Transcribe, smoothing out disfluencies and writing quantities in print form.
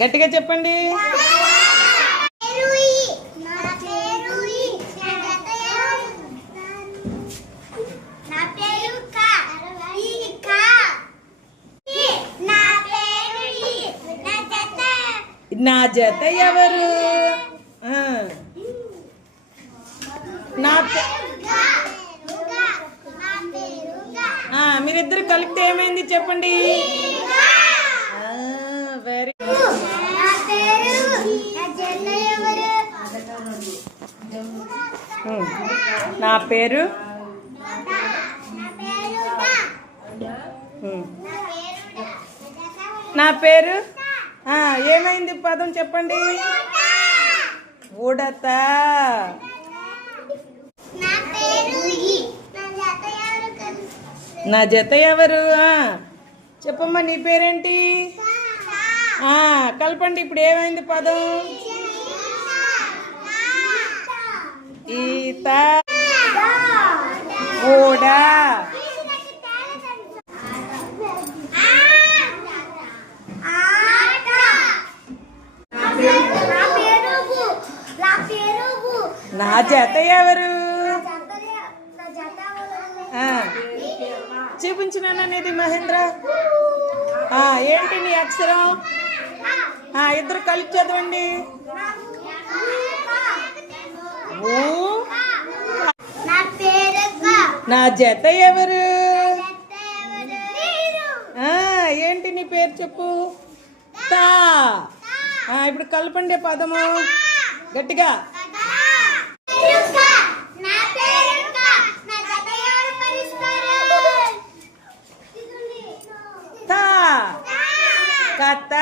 గట్టిగా చెప్పండి. నా జత ఎవరు? మీరిద్దరు కలిపితే ఏమైంది చెప్పండి. వెరీ నా పేరు నా పేరు ఏమైంది పదం చెప్పండి. ఉడత. నా జత ఎవరు? చెప్పమ్మా నీ పేరేంటి? కలపండి. ఇప్పుడు ఏమైంది పదం? ఈత, ఓడ. నా జత ఎవరు? చూపించినాననేది మహేంద్ర. ఏంటి నీ అక్షరం? ఇద్దరు కలిపి చదవండి. నా జత ఎవరు? ఏంటి నీ పేరు చెప్పు. తా. ఇప్పుడు కలపండి పదము గట్టిగా. తా. కథ.